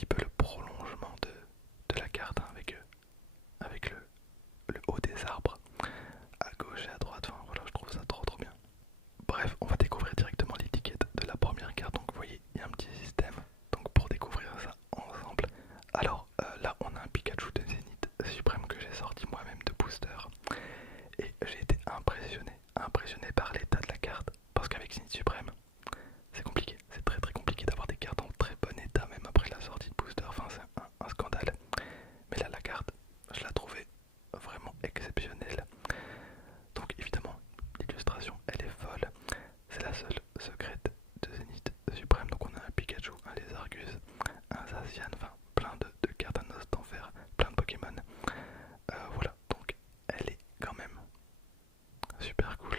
petit peu le prolongement de la carte hein, avec le haut des arbres à gauche et à droite. Enfin voilà, je trouve ça trop bien. Bref, on va découvrir directement l'étiquette de la première carte. Donc vous voyez, il y a un petit système. Donc pour découvrir ça ensemble. Alors là, on a un Pikachu de Zénith suprême que j'ai sorti moi-même de booster. Et j'ai été impressionné par l'état de la carte. Parce qu'avec Zénith suprême, c'est compliqué. C'est très compliqué d'avoir des cartes en très bon état, même après la sortie de booster. Enfin, c'est un scandale. Mais là, la carte, je la trouvais vraiment exceptionnelle. Donc évidemment, l'illustration, elle est folle. C'est la seule secrète de Zénith suprême. Donc on a un Pikachu, un Lézargus, un Zacian, enfin plein de cartes à nos d'enfer, plein de Pokémon. Voilà, donc elle est quand même super cool.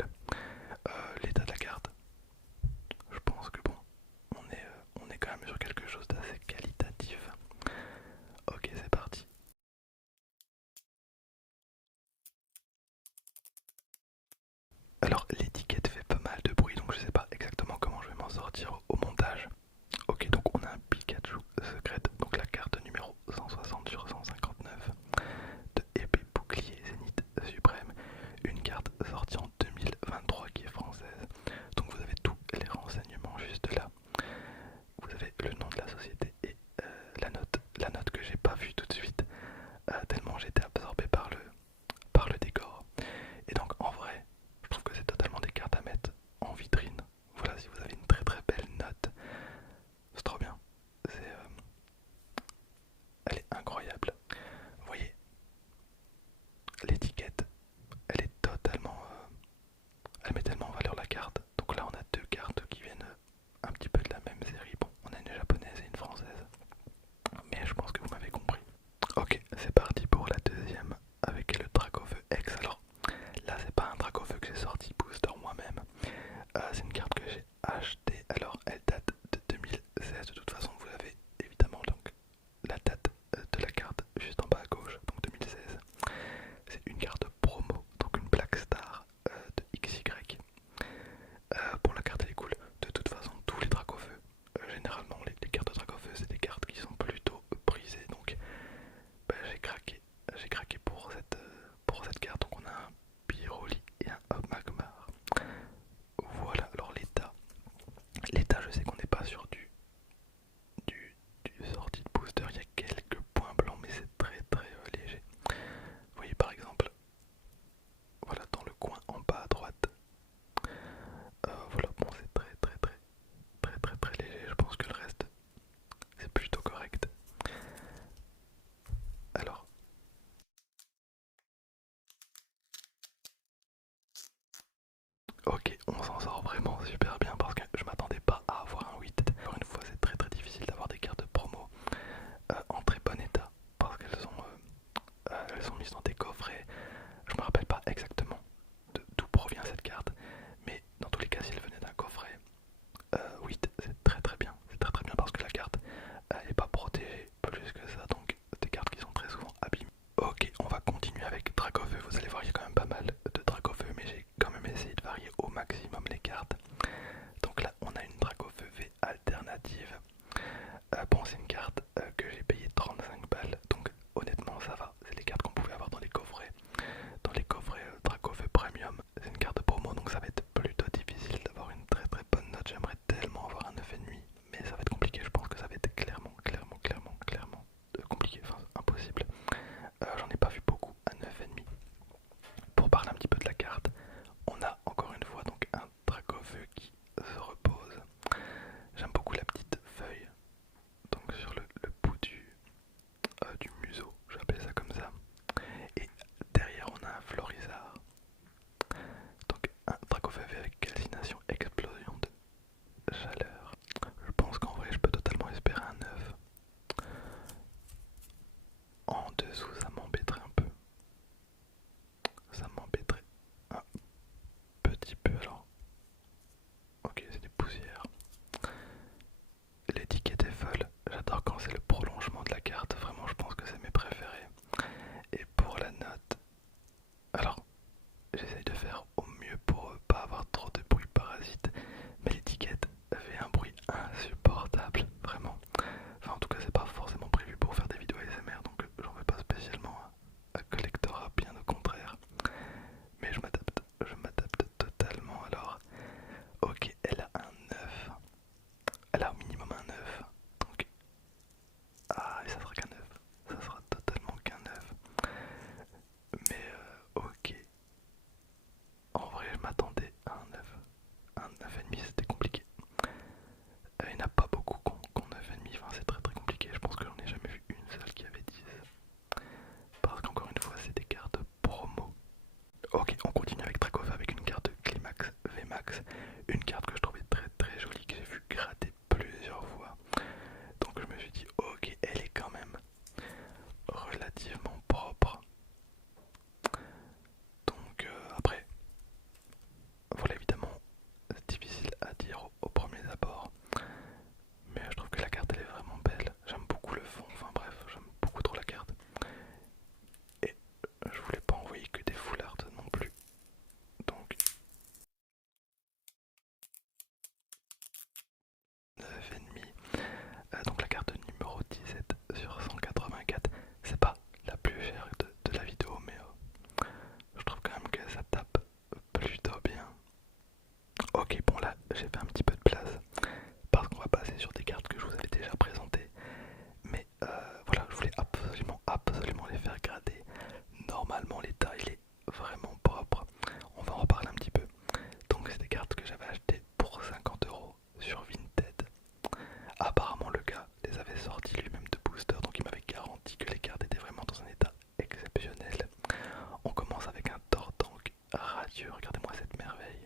L'état de la carte, je pense que bon, on est quand même sur quelque chose d'assez qualitatif. Ok, c'est parti. Alors l'étiquette fait pas mal de bruit, donc je sais pas exactement comment je vais m'en sortir au montage. Ok, donc on a un Pikachu secrète, donc la carte numéro 160 sur 159 de épée bouclier Zénith suprême, une carte sortie en 2023 qui est française. Donc vous avez tous les renseignements juste là. Vous avez le nom de la société et la note que j'ai pas vue tout de suite, tellement j'étais absorbé par le décor. Et donc en vrai, je trouve que c'est totalement des cartes à mettre en vitrine. Voilà, si vous avez une très belle note, c'est trop bien. Elle est incroyable. Vous voyez, l'étiquette, elle est totalement, elle met tellement en valeur la carte. Donc là, on a deux cartes qui viennent un petit peu de la même série. Bon, on a une japonaise et une française, mais je pense que vous m'avez compris. Ok, c'est parti pour la deuxième avec le Dracofeu X. Alors là, c'est pas un Dracofeu que j'ai sorti booster moi-même. C'est une carte que j'ai achetée. Alors, elle date de 2016. De toute façon, vous avez évidemment donc la date de la carte juste en bas à gauche, donc 2016. C'est une carte promo, donc une Black Star de XY. Bon, la carte elle est cool. De toute façon, tous les Dracofeu, généralement les cartes de Dracofeu, c'est des cartes qui sont plutôt prisées. Donc, bah, j'ai craqué pour cette carte. Donc, on a un Pyroli et un Hob Magmar. Voilà, alors l'état, je sais qu'on n'est pas sur du sortie de booster, il y a quelques points blancs, mais c'est très léger. Vous voyez par exemple, voilà dans le coin en bas à droite, voilà, bon c'est très léger, je pense que le reste c'est plutôt correct. Alors, ok, on s'en sort vraiment super bien parce que je m'attendais pas à avoir un 8. Encore une fois, c'est très difficile d'avoir des cartes promo en très bon état parce elles sont mises dans des coffrets. Je me rappelle pas exactement d'où provient cette carte, mais dans tous les cas, si elle venait d'un coffret 8, c'est très bien. C'est très bien parce que la carte n'est pas protégée plus que ça, donc c'est des cartes qui sont très souvent abîmées. Ok, on va continuer avec Dracofeu. Vous allez voir, il y a quand même pas mal de Dracofeu, mais j'ai quand même essayé de varier au maximum les cartes. Ok, elle a un 9. Elle a au minimum un 9. Donc, ah, et ça sera qu'un 9. Ça sera totalement qu'un 9. Mais ok. En vrai, je m'attendais à un 9. Un 9,5 c'était compliqué. Il n'y en a pas beaucoup qui ont 9,5. Enfin, c'est très très compliqué. Je pense que j'en ai jamais vu une seule qui avait 10. Parce qu'encore une fois, c'est des cartes promo. Ok, on continue avec Dracov avec une carte Climax VMAX. Une carte que je trouvais très très jolie, que j'ai vu gratter plusieurs fois. Donc je me suis dit, ok, elle est quand même relativement propre. Donc après, voilà, évidemment, c'est difficile à dire au premier abord. Mais je trouve que la carte elle est vraiment belle. J'aime beaucoup le fond, enfin bref, j'aime beaucoup trop la carte. Et je voulais pas envoyer que des full art non plus. Donc 9,5. Donc la carte numéro 17 sur 184. C'est pas la plus chère de la vidéo, mais je trouve quand même que ça tape plutôt bien. Ok, bon là j'ai fait un petit peu de place parce qu'on va passer sur des cartes que je vous avais déjà présentées. Mais voilà, je voulais absolument les faire grader. Normalement l'état il est vraiment propre. On va en reparler un petit peu. Donc c'est des cartes que j'avais achetées pour 50€ sur Vinted. Apparemment le gars les avait sortis lui-même de booster, donc il m'avait garanti que les cartes étaient vraiment dans un état exceptionnel. On commence avec un Tortank radieux, regardez-moi cette merveille.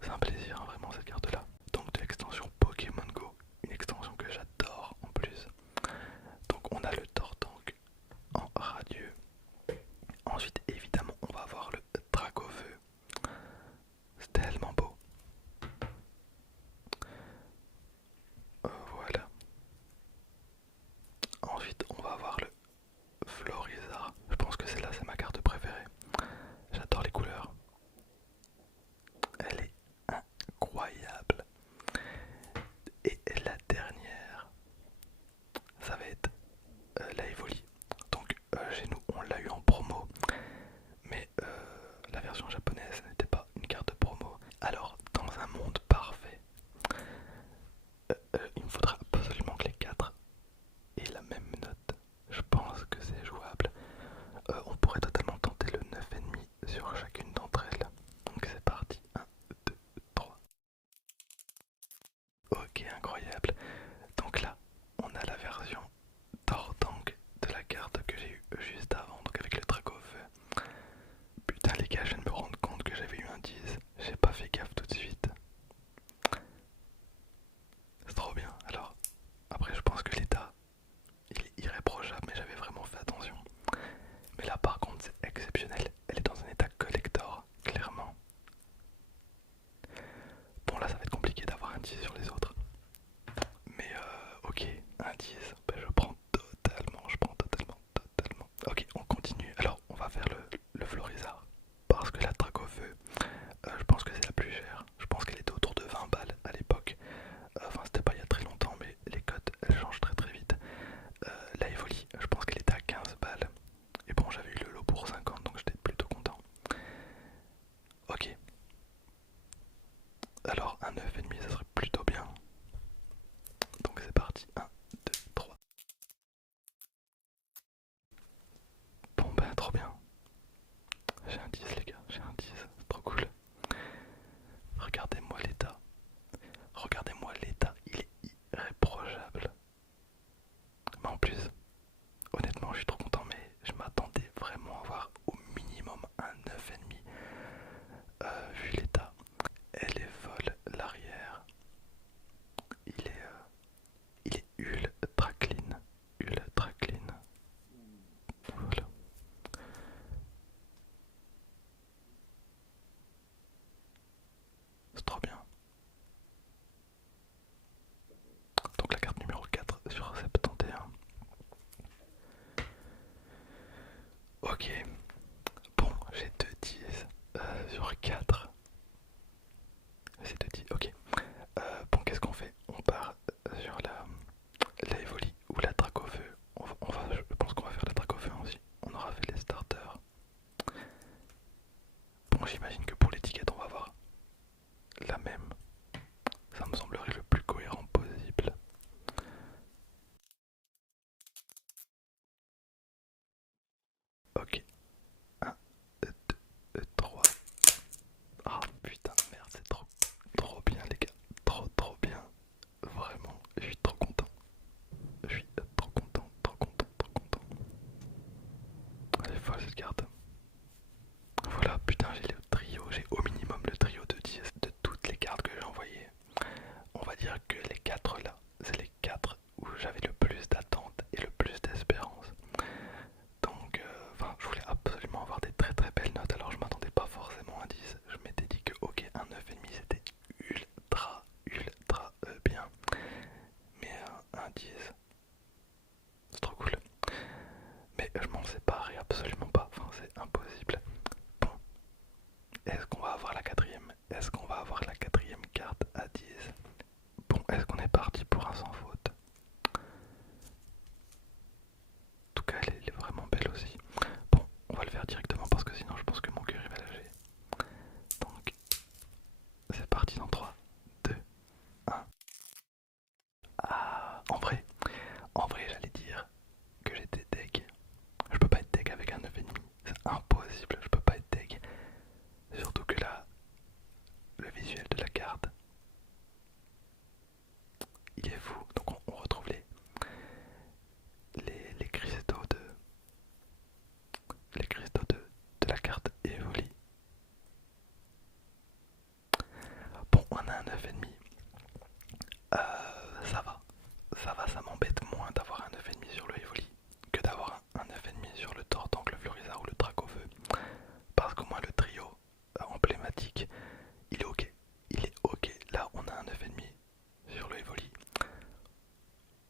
C'est un plaisir hein, vraiment cette carte là. Donc de l'extension Pokémon Go, une extension que j'adore en plus. Donc on a le Tortank en radieux. Ensuite évidemment on va avoir le Dracofeu. C'est tellement beau. Voilà. Ensuite on va avoir le Florizarre. Je pense que celle-là c'est ma carte préférée. J'adore les couleurs. Elle est incroyable. Et la dernière, ça va être la Evoli. Donc chez nous on l'a eu en promo. Mais la version japonaise n'était pas une carte promo. Alors dans un monde parfait, il me faudra absolument que les 4 aient la même note. Je pense que c'est jouable. On pourrait totalement tenter le 9,5 sur chacune d'entre elles. Donc c'est parti, 1, 2, 3. Ok, incroyable. Donc là, on a la version Tortank de la carte que j'ai eue juste avant, donc avec le Dracofeu. Putain les gars, je viens de me rendre compte que j'avais eu un 10. J'ai pas fait gaffe tout de suite. C'est trop bien. Alors, après je pense que l'état, il est irréprochable, mais j'avais vraiment fait attention. Mais là par contre c'est exceptionnel. Elle est dans un état collector, clairement. Bon là ça va être compliqué d'avoir un 10 sur les autres. Mais ok, un 10, ben, je prends totalement. Ok, on continue. Alors on va faire le Florizarre. Parce que la Dracofeu, je pense que c'est la plus chère. Je pense qu'elle était autour de 20 balles à l'époque. Enfin c'était pas il y a très longtemps, mais les cotes elles changent très très vite. La Evoli, je pense qu'elle était à 15 balles. Et bon j'avais eu le lot pour 50, donc j'étais plutôt content. Ok. Alors un 9,5 ça serait plutôt bien. Donc c'est parti, 1, 2, 3. Bon ben trop bien. J'ai un 10 les gars, j'ai un 10, c'est trop cool. Regardez-moi l'état. Regardez-moi l'état, il est irréprochable. Mais en plus, honnêtement je suis trop content, mais je m'attendais vraiment à avoir au minimum un 9,5. Vu l'état, elle est folle, l'arrière. Il est ultra clean. Ultra clean. Voilà. C'est trop bien. Donc la carte numéro 4 sur 71. Ok. Bon, j'ai 2 10 sur 4. C'est 2 10, ok. Bon, qu'est-ce qu'on fait? On part sur la Evoli ou la Dracofeu. Je pense qu'on va faire la Dracofeu aussi. On aura fait les starters. Bon, j'imagine que pour l'étiquette, on va avoir la même C'est parti dans 3, 2, 1. Ah, en vrai j'allais dire que j'étais deg. Je peux pas être deg avec un 9,5. C'est impossible, je peux pas être deg. Surtout que là, le visuel de la carte, il est fou. Donc on retrouve les cristaux de la carte Evoli. Bon, on a un 9,5. Ça va. Ça m'embête moins d'avoir un 9,5 sur le Evoli que d'avoir un 9,5 sur le Tortank, le Florizarre ou le Dracofeu. Parce qu'au moins le trio emblématique, il est ok. Il est ok. Là, on a un 9,5 sur le Evoli.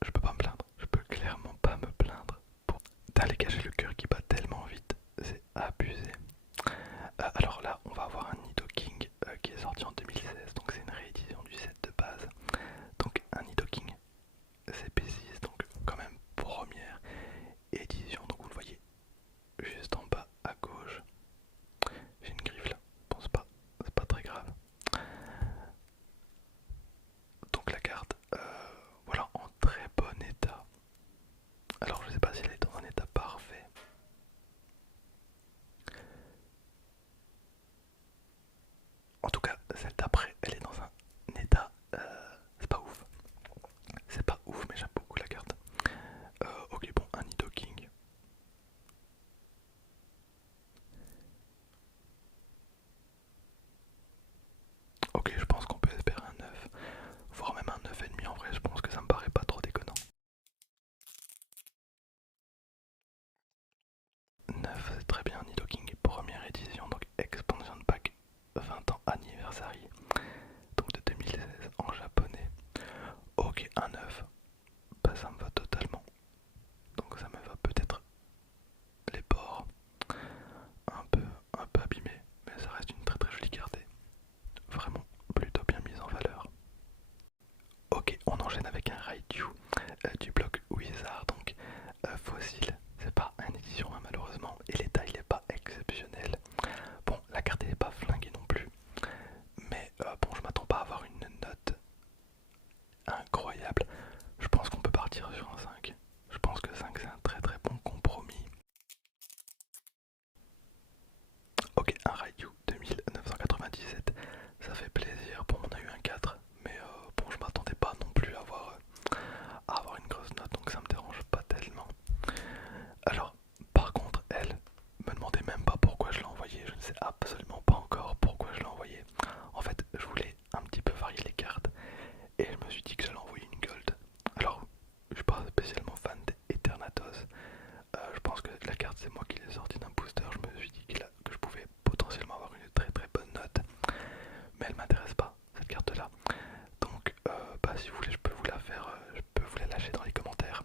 Je peux pas me plaindre. Je peux clairement pas me plaindre. Putain les gars, j'ai le cœur qui bat tellement vite. C'est abusé. Alors là, on va avoir un Nidoking qui est sorti en 2016. Donc c'est une réédition du set de base. Donc un Nidoking CP6. Donc quand même première édition. Donc vous le voyez juste en bas à gauche. J'ai une griffe là. Bon, c'est pas très grave. Donc la carte, voilà, en très bon état. Alors je sais pas si elle est dans un état parfait. En tout cas, celle d'après, elle est dans un état, c'est pas ouf. C'est pas ouf, mais j'aime beaucoup la carte. Ok, bon, un Nidoking. Ok, je pense qu'on peut espérer un 9, voire même un 9,5 en vrai, je pense que ça me paraît pas trop déconnant. 9, c'est très bien, Nidoking, première édition, donc expansion pack 20 ans anniversary, donc de 2016 en japonais. Ok, un 9, bah ça me va totalement. Donc ça me va peut-être les bords un peu, un peu abîmés, mais ça reste une très très jolie carte, vraiment plutôt bien mise en valeur. Ok, on enchaîne avec un Raichu du bloc Wizard, donc fossile. C'est pas une édition hein, malheureusement, et l'état il est pas exceptionnel. Bon, la carte elle est pas flinguée non plus, mais bon, je m'attends pas à avoir une note incroyable. Je pense qu'on peut partir sur un 5. Je pense que 5 c'est un très très bon compromis. Ok, un Raichu 2997, ça fait plaisir. Bon, on a eu un 4, mais bon, je m'attendais pas non plus à avoir une grosse note, donc ça me dérange pas tellement. Alors, par contre, elle me demandait même pas pourquoi je l'ai envoyé. Je ne sais absolument pas encore pourquoi je l'ai envoyé. En fait, je voulais un petit peu varier les cartes et je me suis dit que j'allais envoyer une gold. Alors, je suis pas spécialement fan d'Eternatus. Je pense que la carte, c'est moi qui l'ai sortie d'un booster. Je me suis dit que je pouvais potentiellement avoir une très très bonne note, mais elle m'intéresse pas cette carte là. Donc, bah, si vous voulez, je peux vous la faire, je peux vous la lâcher dans les commentaires.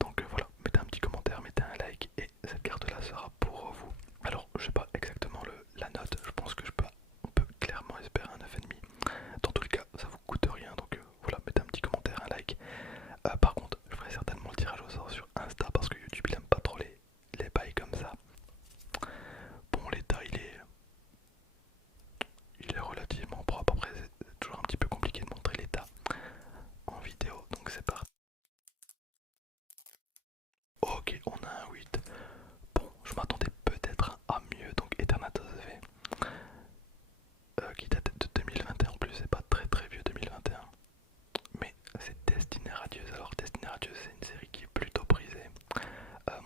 Donc voilà, mettez un petit commentaire, mettez un like et cette carte là sera pour vous. Alors je sais pas exactement la note, je pense que on peut clairement espérer un 9,5. Dans tous les cas, ça vous coûte rien, donc voilà, mettez un petit commentaire, un like. Par contre, je ferai certainement le tirage au sort sur Insta parce que YouTube il aime pas trop les bails comme ça. Bon, l'état il est relativement propre, après c'est toujours un petit peu compliqué de montrer l'état en vidéo, donc c'est parti. Ok, on a un 8. Bon, je m'attendais peut-être à mieux, donc Eternatus V, qui date de 2021 en plus, c'est pas très très vieux 2021, mais c'est Destinée Radieuse. Alors Destinée Radieuse c'est une série qui est plutôt prisée,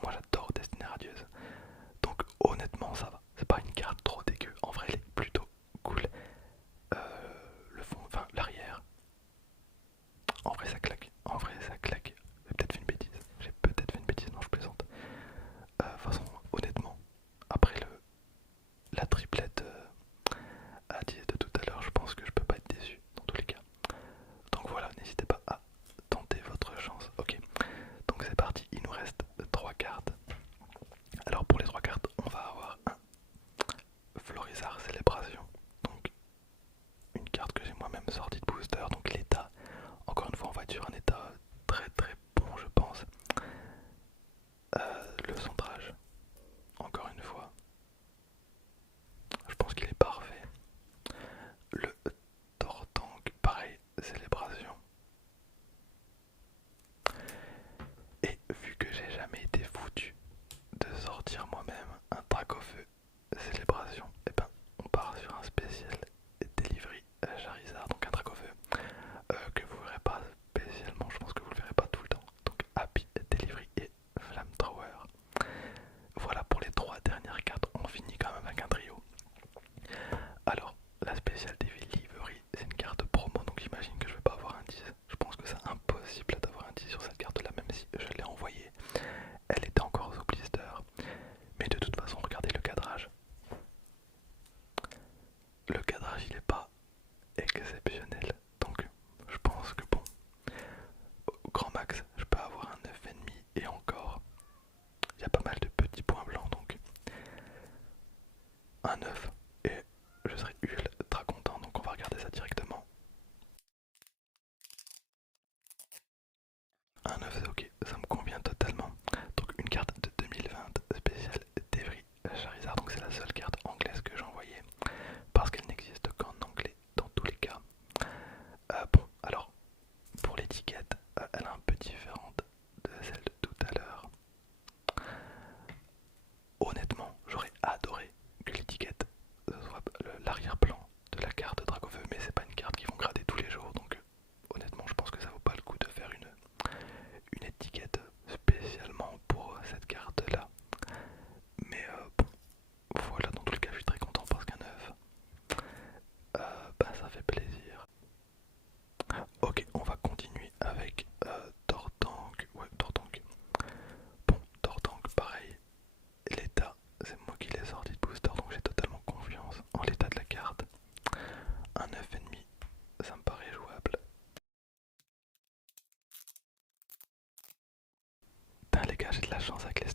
moi j'adore Destinée Radieuse, donc honnêtement ça va, c'est pas une carte trop dégueu, en vrai elle est plutôt cool. Le fond, enfin l'arrière, en vrai ça claque, en vrai ça claque, j'ai peut-être fait une bêtise, non je plaisante. De toute façon, honnêtement, après la triplette à 10 de tout à l'heure, je pense que je peux pas être déçu dans tous les cas. Donc voilà, n'hésitez pas à tenter votre chance. Ok, donc c'est parti, il nous reste 3 cartes. Alors pour les 3 cartes, on va avoir un Florizarre Célébration. Donc une carte que j'ai moi-même sortie de booster. Donc l'état, encore une fois, on va être sur un état très très bon, je pense. Le centrage, encore une fois, je pense qu'il est parfait. Le j'ai de la chance avec